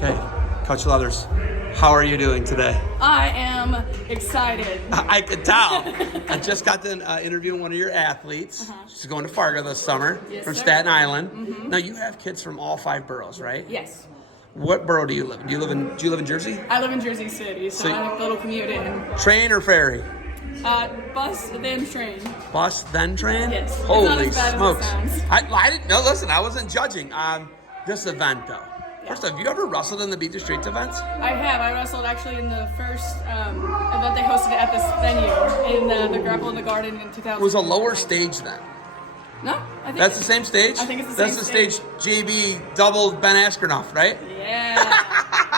Okay, Coach Leathers, how are you doing today? I am excited. I could tell. I just got to interview one of your athletes. She's going to Fargo this summer from sir. Staten Island. Now you have kids from all 5 boroughs, right? Yes. What borough do you live in? Do you live in Jersey? I live in Jersey City, so I'm a little commute in. Train or ferry? Bus, then train. Bus, then train? Yes. It's Holy not as bad smokes. as it sounds. I didn't know. Listen, I wasn't judging. This event, though. First off, have you ever wrestled in the Beat the Streets events? I have. I wrestled actually in the first event they hosted at this venue in the Grapple in the Garden in 2000. It was a lower stage then. No, I think That's the same stage? I think it's the That's same the stage JB doubled Ben Askronoff, right? Yeah.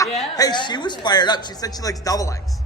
Yeah. Hey, right? she was fired up. She said she likes double legs.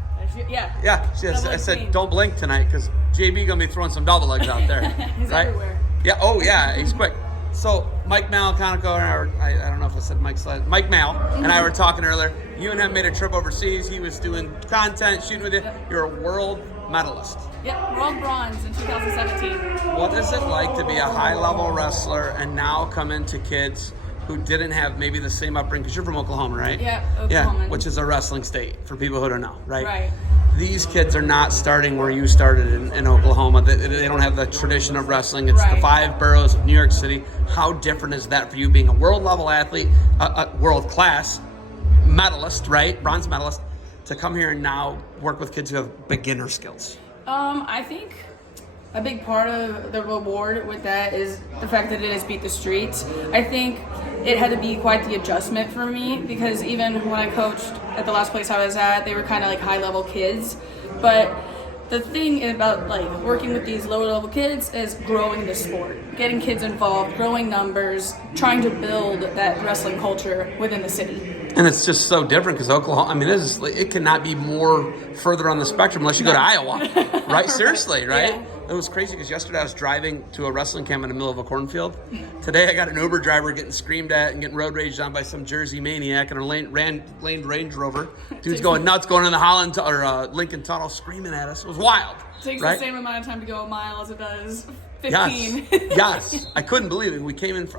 Yeah. Yeah, I said, don't blink tonight because JB going to be throwing some double legs out there. He's right? everywhere. Yeah, oh yeah, he's quick. So Mike Malaconico and I don't know if I said Mike Mal and I were talking earlier. You and him made a trip overseas. He was doing content, shooting with you. You're a world medalist. Yeah, world bronze in 2017. What is it like to be a high-level wrestler and now come into kids who didn't have maybe the same upbringing? Because you're from Oklahoma, right? Yeah, Oklahoma. Yeah, which is a wrestling state for people who don't know, right? Right. These kids are not starting where you started in Oklahoma. They don't have the tradition of wrestling. It's Right. the 5 boroughs of New York City. How different is that for you being a world-level athlete, a world-class medalist, right? Bronze medalist, to come here and now work with kids who have beginner skills? I think a big part of the reward with that is the fact that it is Beat the Streets. I think it had to be quite the adjustment for me because even when I coached at the last place I was at, they were kind of like high-level kids. But the thing about like working with these lower-level kids is growing the sport, getting kids involved, growing numbers, trying to build that wrestling culture within the city. And it's just so different because Oklahoma, I mean, it cannot be more further on the spectrum unless you go to Iowa, right? Seriously, right? Yeah. It was crazy because yesterday I was driving to a wrestling camp in the middle of a cornfield. Today I got an Uber driver getting screamed at and getting road raged on by some Jersey maniac in a laned Range Rover. Dude's going nuts, going in the Holland or Lincoln Tunnel, screaming at us. It was wild. It takes right? the same amount of time to go a mile as it does 15. Yes. I couldn't believe it.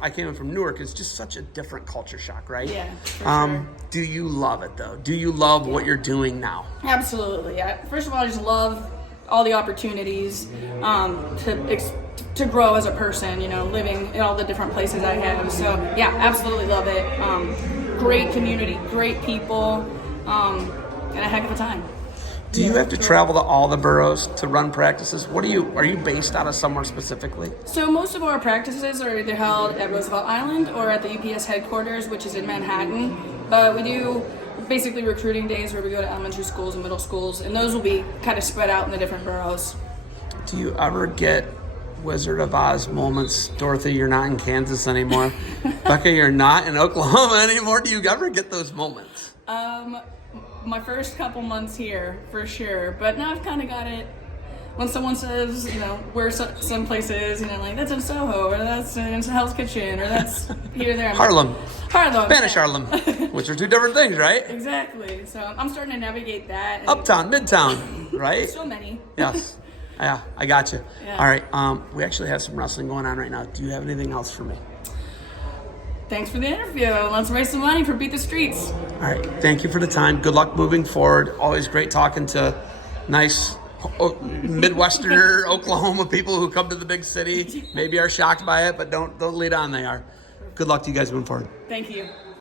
I came in from Newark. It's just such a different culture shock, right? Yeah, for sure. Do you love it though? Do you love what you're doing now? Absolutely. First of all, I just love all the opportunities to grow as a person, living in all the different places I have. So yeah, absolutely love it. Great community, great people, and a heck of a time. Do you have to travel to all the boroughs to run practices? Are you based out of somewhere specifically? So most of our practices are either held at Roosevelt Island or at the UPS headquarters, which is in Manhattan. But we do basically recruiting days where we go to elementary schools and middle schools, and those will be kind of spread out in the different boroughs. Do you ever get Wizard of Oz moments? Dorothy, you're not in Kansas anymore. Becca, you're not in Oklahoma anymore. Do you ever get those moments? My first couple months here, for sure. But now I've kind of got it. When someone says, where some place is, like, that's in Soho, or that's in Hell's Kitchen, or that's here, there. Harlem. Spanish yeah. Harlem, which are 2 different things, right? Exactly. So I'm starting to navigate that. Uptown, Midtown, right? So many. Yes. Yeah, I got you. Yeah. All right. We actually have some wrestling going on right now. Do you have anything else for me? Thanks for the interview. Let's raise some money for Beat the Streets. All right. Thank you for the time. Good luck moving forward. Always great talking to nice Midwesterner Oklahoma people who come to the big city. Maybe are shocked by it, but don't lead on. They are. Good luck to you guys moving forward. Thank you.